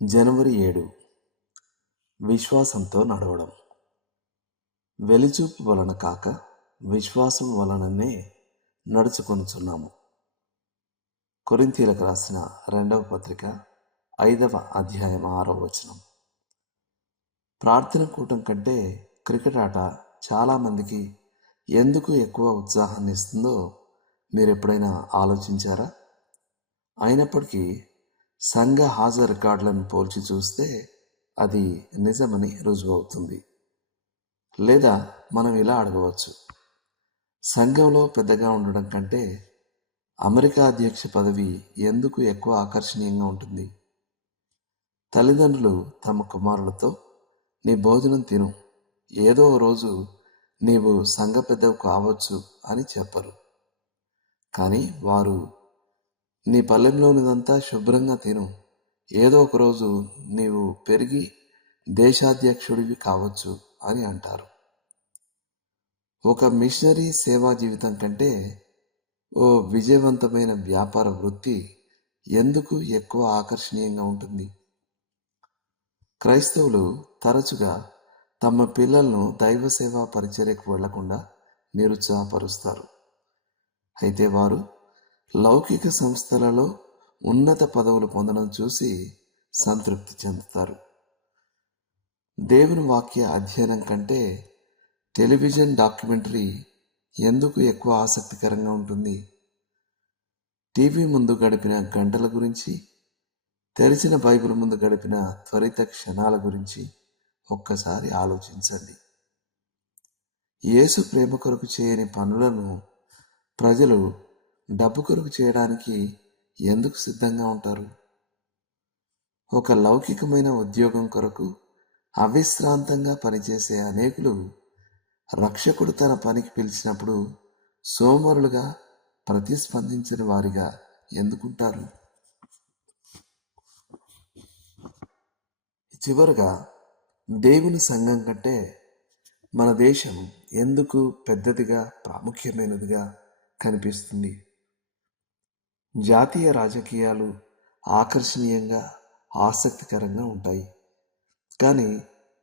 జనవరి 7 విశ్వాసంతో నడవడం. వెలిచూపు వలన కాక విశ్వాసం వలననే నడుచుకొనుచున్నాము. కొరింథీయులకు రాసిన 2వ పత్రిక 5వ అధ్యాయం 6వ వచనం. ప్రార్థన కూటం కంటే క్రికెట్ ఆట చాలామందికి ఎందుకు ఎక్కువ ఉత్సాహాన్ని ఇస్తుందో మీరు ఎప్పుడైనా ఆలోచించారా? అయినప్పటికీ సంఘ హాజరు రికార్డులను పోల్చి చూస్తే అది నిజమని రుజువవుతుంది. లేదా మనం ఇలా అడగవచ్చు, సంఘంలో పెద్దగా ఉండడం కంటే అమెరికా అధ్యక్ష పదవి ఎందుకు ఎక్కువ ఆకర్షణీయంగా ఉంటుంది? తల్లిదండ్రులు తమ కుమారులతో నీ భోజనం తిను, ఏదో రోజు నీవు సంఘ పెద్దవు కావచ్చు అని చెప్పరు. కానీ వారు నీ పల్లెంలోనిదంతా శుభ్రంగా తిను, ఏదో ఒకరోజు నీవు పెరిగి దేశాధ్యక్షుడివి కావచ్చు అని అంటారు. ఒక మిషనరీ సేవా జీవితం కంటే ఓ విజయవంతమైన వ్యాపార వృత్తి ఎందుకు ఎక్కువ ఆకర్షణీయంగా ఉంటుంది? క్రైస్తవులు తరచుగా తమ పిల్లలను దైవ సేవా పరిచర్యకు వెళ్లకుండా నిరుత్సాహపరుస్తారు. అయితే వారు లౌకిక సంస్థలలో ఉన్నత పదవులు పొందడం చూసి సంతృప్తి చెందుతారు. దేవుని వాక్య అధ్యయనం కంటే టెలివిజన్ డాక్యుమెంటరీ ఎందుకు ఎక్కువ ఆసక్తికరంగా ఉంటుంది? టీవీ ముందు గడిపిన గంటల గురించి, తెరిచిన బైబిల్ ముందు గడిపిన త్వరిత క్షణాల గురించి ఒక్కసారి ఆలోచించండి. యేసు ప్రేమ కొరకు చేయని పనులను ప్రజలు డబ్బు కొరకు చేయడానికి ఎందుకు సిద్ధంగా ఉంటారు? ఒక లౌకికమైన ఉద్యోగం కొరకు అవిశ్రాంతంగా పనిచేసే అనేకులు రక్షకుడు తన పనికి పిలిచినప్పుడు సోమరులుగా ప్రతిస్పందించని వారిగా ఎందుకుంటారు? చివరగా, దేవుని సంఘం కంటే మన దేశం ఎందుకు పెద్దదిగా ప్రాముఖ్యమైనదిగా కనిపిస్తుంది? జాతీయ రాజకీయాలు ఆకర్షణీయంగా ఆసక్తికరంగా ఉంటాయి, కానీ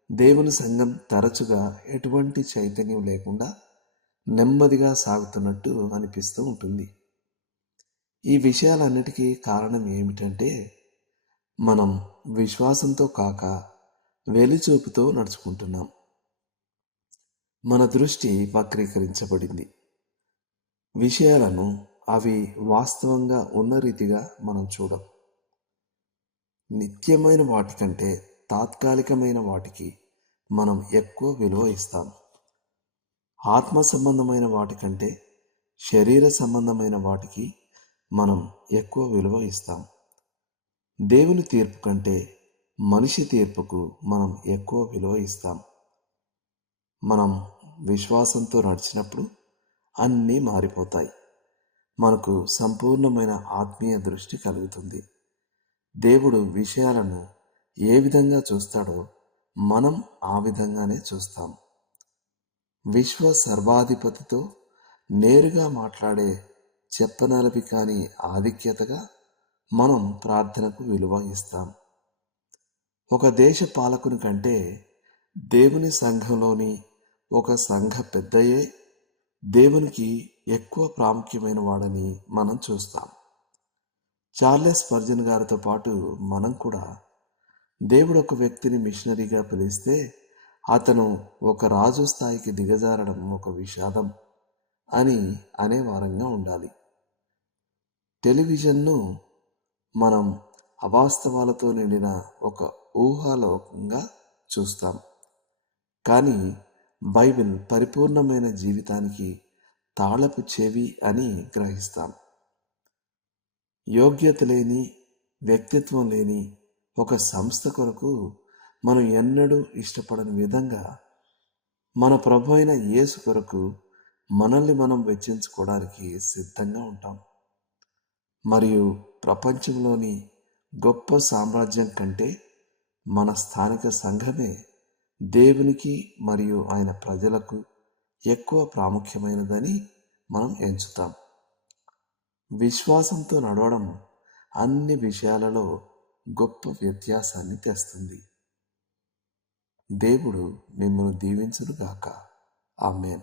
దేవుని సంఘం తరచుగా ఎటువంటి చైతన్యం లేకుండా నెమ్మదిగా సాగుతున్నట్టు అనిపిస్తూ ఉంటుంది. ఈ విషయాలన్నిటికీ కారణం ఏమిటంటే, మనం విశ్వాసంతో కాక వెలిచూపుతో నడుచుకుంటున్నాం. మన దృష్టి వక్రీకరించబడింది. విషయాలను అవి వాస్తవంగా ఉన్న రీతిగా మనం చూడం. నిత్యమైన వాటికంటే తాత్కాలికమైన వాటికి మనం ఎక్కువ విలువ ఇస్తాం. ఆత్మ సంబంధమైన వాటికంటే శరీర సంబంధమైన వాటికి మనం ఎక్కువ విలువ ఇస్తాం. దేవుని తీర్పు కంటే మనిషి తీర్పుకు మనం ఎక్కువ విలువ ఇస్తాం. మనం విశ్వాసంతో నడిచినప్పుడు అన్నీ మారిపోతాయి. మనకు సంపూర్ణమైన ఆత్మీయ దృష్టి కలుగుతుంది. దేవుడు విషయాలను ఏ విధంగా చూస్తాడో మనం ఆ విధంగానే చూస్తాం. విశ్వ సర్వాధిపతితో నేరుగా మాట్లాడే చెప్పనలవి కాని ఆధిక్యతగా మనం ప్రార్థనకు విలువ ఇస్తాం. ఒక దేశ పాలకుని కంటే దేవుని సంఘంలోని ఒక సంఘ పెద్దయే దేవునికి ఎక్కువ ప్రాముఖ్యమైన వాడని మనం చూస్తాం. చార్లెస్ స్పర్జన్ గారితో పాటు మనం కూడా దేవుడు ఒక వ్యక్తిని మిషనరీగా పిలిస్తే అతను ఒక రాజు స్థాయికి దిగజారడం ఒక విషాదం అని అనేవారంగా ఉండాలి. టెలివిజన్ను మనం అవాస్తవాలతో నిండిన ఒక ఊహాలోకంగా చూస్తాం, కానీ బైబిల్ పరిపూర్ణమైన జీవితానికి తాళపు చెవి అని గ్రహిస్తాం. యోగ్యత లేని, వ్యక్తిత్వం లేని ఒక సంస్థ కొరకు మనం ఎన్నడూ ఇష్టపడని విధంగా మన ప్రభు అయిన యేసు కొరకు మనల్ని మనం వెచ్చించుకోవడానికి సిద్ధంగా ఉంటాం. మరియు ప్రపంచంలోని గొప్ప సామ్రాజ్యం కంటే మన స్థానిక సంఘమే దేవునికి మరియు ఆయన ప్రజలకు ఎక్కువ ప్రాముఖ్యమైనదని మనం ఎంచుతాం. విశ్వాసంతో నడవడం అన్ని విషయాలలో గొప్ప వ్యత్యాసాన్ని తెస్తుంది. దేవుడు మిమ్మల్ని దీవించునుగాక. ఆమేన్.